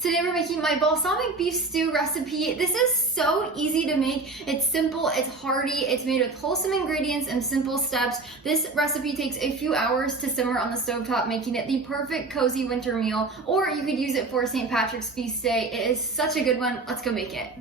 Today we're making my balsamic beef stew recipe. This is so easy to make. It's simple, it's hearty, it's made with wholesome ingredients and simple steps. This recipe takes a few hours to simmer on the stovetop, making it the perfect cozy winter meal, or you could use it for St. Patrick's feast day. It is such a good one. Let's go make it.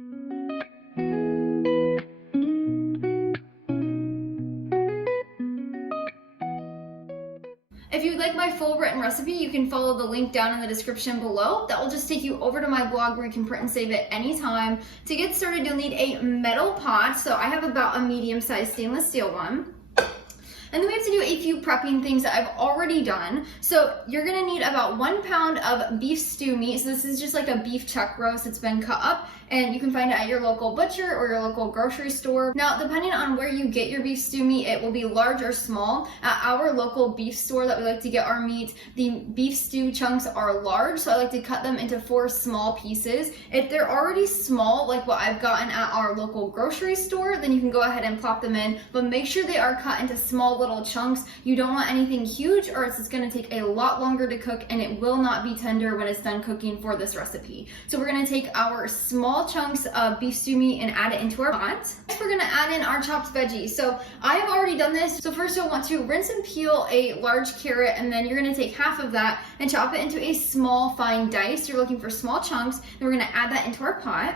If you would like my full written recipe, you can follow the link down in the description below. That will just take you over to my blog where you can print and save it anytime. To get started, you'll need a metal pot. So I have about a medium-sized stainless steel one. And then we have to do a few prepping things that I've already done. So you're gonna need about 1 pound of beef stew meat. So this is just like a beef chuck roast. It's been cut up and you can find it at your local butcher or your local grocery store. Now, depending on where you get your beef stew meat, it will be large or small. At our local beef store that we like to get our meat, the beef stew chunks are large. So I like to cut them into 4 small pieces. If they're already small, like what I've gotten at our local grocery store, then you can go ahead and plop them in, but make sure they are cut into small little chunks. You don't want anything huge or else it's going to take a lot longer to cook and it will not be tender when it's done cooking for this recipe. So we're going to take our small chunks of beef stew meat and add it into our pot. Next, we're going to add in our chopped veggies. So I have already done this. So first you'll want to rinse and peel a large carrot, and then you're going to take half of that and chop it into a small fine dice. You're looking for small chunks, and we're going to add that into our pot.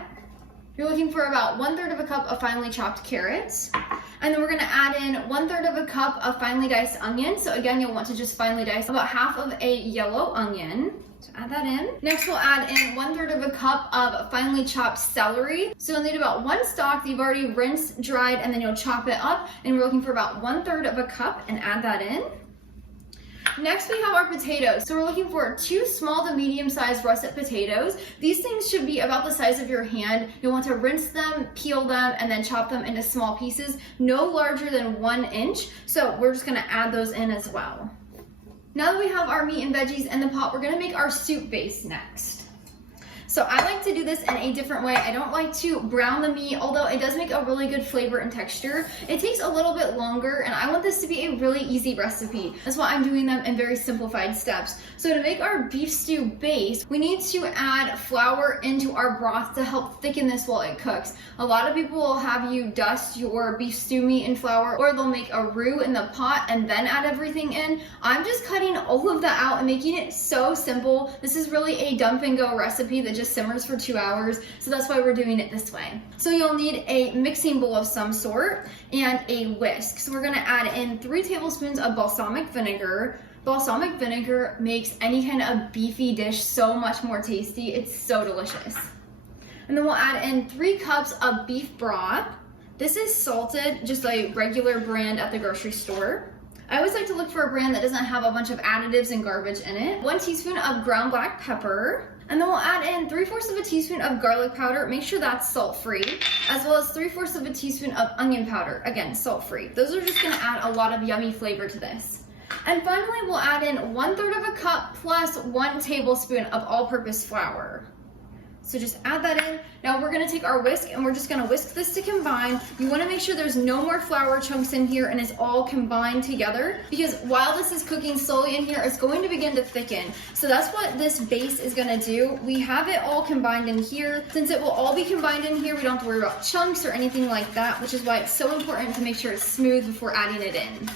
You're looking for about 1/3 of a cup of finely chopped carrots. And then we're gonna add in 1/3 of a cup of finely diced onion. So again, you'll want to just finely dice about half of a yellow onion. So add that in. Next, we'll add in 1/3 of a cup of finely chopped celery. So you'll need about 1 stalk that you've already rinsed, dried, and then you'll chop it up. And we're looking for about 1/3 of a cup and add that in. Next, we have our potatoes. So we're looking for 2 small to medium-sized russet potatoes. These things should be about the size of your hand. You'll want to rinse them, peel them, and then chop them into small pieces, no larger than 1 inch. So we're just gonna add those in as well. Now that we have our meat and veggies in the pot, we're gonna make our soup base next. So I like to do this in a different way. I don't like to brown the meat, although it does make a really good flavor and texture. It takes a little bit longer, and I want this to be a really easy recipe. That's why I'm doing them in very simplified steps. So to make our beef stew base, we need to add flour into our broth to help thicken this while it cooks. A lot of people will have you dust your beef stew meat in flour, or they'll make a roux in the pot and then add everything in. I'm just cutting all of that out and making it so simple. This is really a dump and go recipe that just simmers for 2 hours, so that's why we're doing it this way. So you'll need a mixing bowl of some sort and a whisk. So we're gonna add in 3 tablespoons of balsamic vinegar. Balsamic vinegar makes any kind of beefy dish so much more tasty. It's so delicious. And then we'll add in 3 cups of beef broth. This is salted, just a regular brand at the grocery store. I always like to look for a brand that doesn't have a bunch of additives and garbage in it. 1 teaspoon of ground black pepper. And then we'll add in 3/4 of a teaspoon of garlic powder. Make sure that's salt-free, as well as 3/4 of a teaspoon of onion powder. Again, salt-free. Those are just gonna add a lot of yummy flavor to this. And finally, we'll add in 1/3 of a cup plus 1 tablespoon of all-purpose flour. So just add that in. Now we're gonna take our whisk and we're just gonna whisk this to combine. You wanna make sure there's no more flour chunks in here and it's all combined together, because while this is cooking slowly in here, it's going to begin to thicken. So that's what this base is gonna do. We have it all combined in here. Since it will all be combined in here, we don't have to worry about chunks or anything like that, which is why it's so important to make sure it's smooth before adding it in.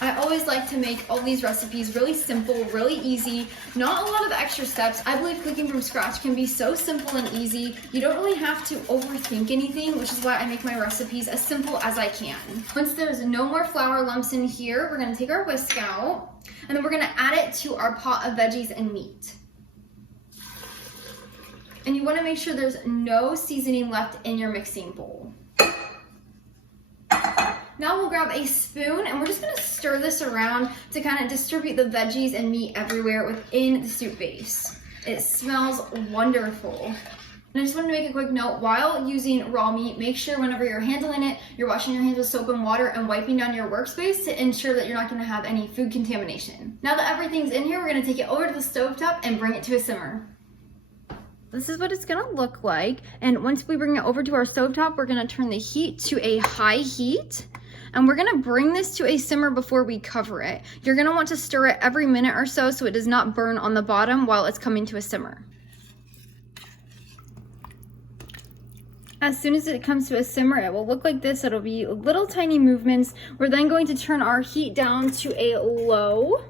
I always like to make all these recipes really simple, really easy, not a lot of extra steps. I believe cooking from scratch can be so simple and easy. You don't really have to overthink anything, which is why I make my recipes as simple as I can. Once there's no more flour lumps in here, we're gonna take our whisk out, and then we're gonna add it to our pot of veggies and meat. And you wanna make sure there's no seasoning left in your mixing bowl. Now we'll grab a spoon and we're just gonna stir this around to kind of distribute the veggies and meat everywhere within the soup base. It smells wonderful. And I just wanted to make a quick note, while using raw meat, make sure whenever you're handling it, you're washing your hands with soap and water and wiping down your workspace to ensure that you're not gonna have any food contamination. Now that everything's in here, we're gonna take it over to the stovetop and bring it to a simmer. This is what it's gonna look like. And once we bring it over to our stovetop, we're gonna turn the heat to a high heat. And we're gonna bring this to a simmer before we cover it. You're gonna want to stir it every minute or so it does not burn on the bottom while it's coming to a simmer. As soon as it comes to a simmer, it will look like this. It'll be little tiny movements. We're then going to turn our heat down to a low.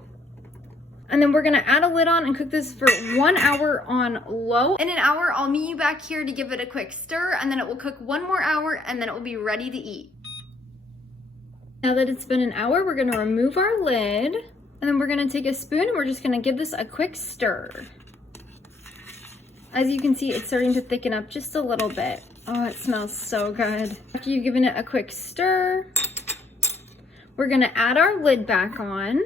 And then we're gonna add a lid on and cook this for 1 hour on low. In an hour, I'll meet you back here to give it a quick stir, and then it will cook 1 more hour, and then it will be ready to eat. Now that it's been an hour, we're gonna remove our lid, and then we're gonna take a spoon and we're just gonna give this a quick stir. As you can see, it's starting to thicken up just a little bit. Oh, it smells so good. After you've given it a quick stir, we're gonna add our lid back on.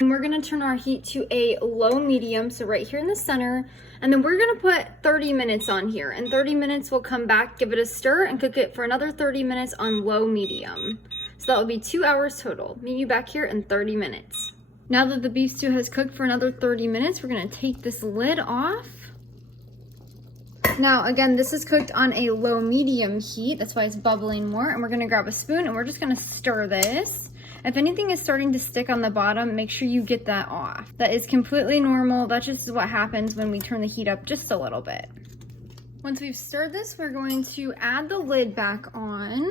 And we're gonna turn our heat to a low medium, so right here in the center. And then we're gonna put 30 minutes on here. In 30 minutes, we'll come back, give it a stir, and cook it for another 30 minutes on low medium. So that will be 2 hours total. Meet you back here in 30 minutes. Now that the beef stew has cooked for another 30 minutes, we're gonna take this lid off. Now, again, this is cooked on a low medium heat. That's why it's bubbling more. And we're gonna grab a spoon and we're just gonna stir this. If anything is starting to stick on the bottom, make sure you get that off. That is completely normal. That just is what happens when we turn the heat up just a little bit. Once we've stirred this, we're going to add the lid back on.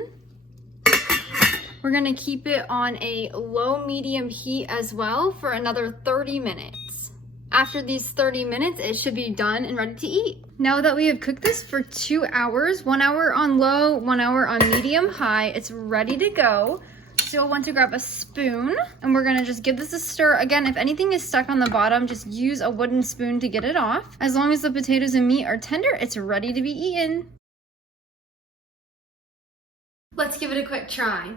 We're gonna keep it on a low medium heat as well for another 30 minutes. After these 30 minutes, it should be done and ready to eat. Now that we have cooked this for 2 hours, 1 hour on low, 1 hour on medium high, it's ready to go. So you'll want to grab a spoon and we're gonna just give this a stir. Again, if anything is stuck on the bottom, just use a wooden spoon to get it off. As long as the potatoes and meat are tender, it's ready to be eaten. Let's give it a quick try.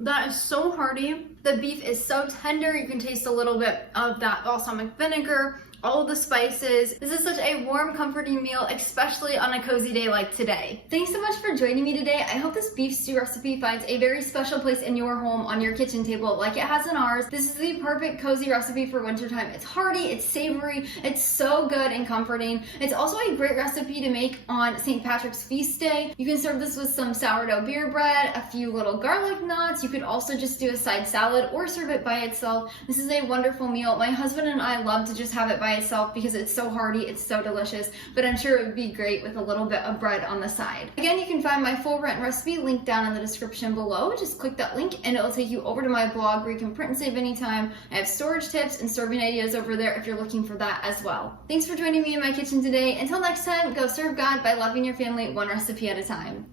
That is so hearty. The beef is so tender. You can taste a little bit of that balsamic vinegar, all of the spices. This is such a warm, comforting meal, especially on a cozy day like today. Thanks so much for joining me today. I hope this beef stew recipe finds a very special place in your home on your kitchen table like it has in ours. This is the perfect cozy recipe for wintertime. It's hearty, it's savory, it's so good and comforting. It's also a great recipe to make on St. Patrick's feast day. You can serve this with some sourdough beer bread, a few little garlic knots. You could also just do a side salad or serve it by itself. This is a wonderful meal. My husband and I love to just have it by itself because it's so hearty, it's so delicious, but I'm sure it would be great with a little bit of bread on the side. Again, you can find my full written recipe linked down in the description below. Just click that link and it'll take you over to my blog where you can print and save anytime. I have storage tips and serving ideas over there if you're looking for that as well. Thanks for joining me in my kitchen today. Until next time, go serve God by loving your family one recipe at a time.